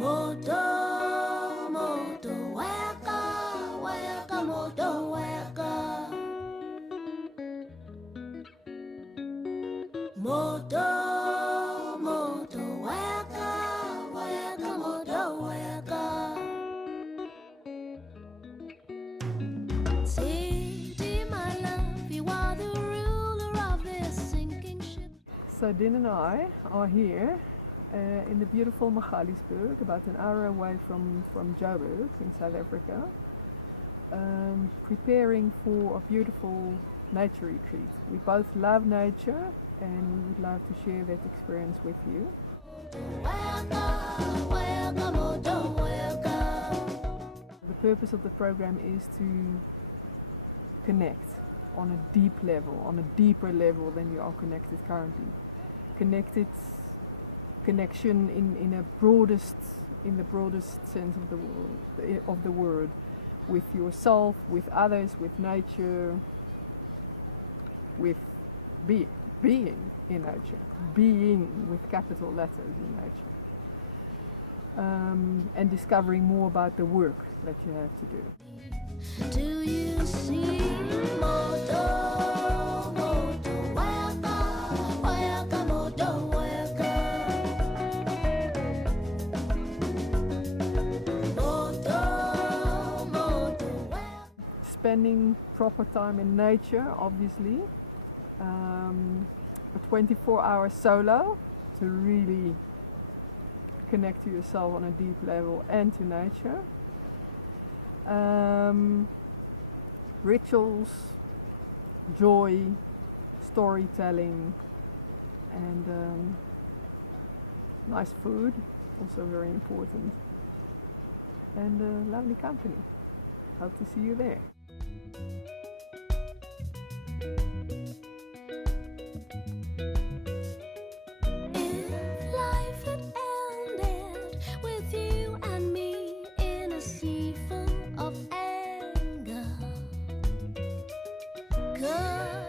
Moto, moto, weka, weka, moto, weka. Moto, moto, weka, weka, moto, weka. City, my love, you are the ruler of this sinking ship. So Din and I are here in the beautiful Magaliesburg, about an hour away from Joburg in South Africa, preparing for a beautiful nature retreat. We both love nature and we would love to share that experience with you. The purpose of the program is to connect on a deep level, on a deeper level than you are connected currently. Connection in the broadest sense of the word, with yourself, with others, with nature, with being in nature, being with capital letters in nature, and discovering more about the work that you have to do. Do you see moto, moto, weka, weka, moto, weka. Moto, moto, weka. Spending proper time in nature, obviously. A 24-hour solo to really connect to yourself on a deep level and to nature. Rituals, joy, storytelling, and nice food, also very important, and lovely company. Hope to see you there. If life had ended with you and me in a sea full of anger, could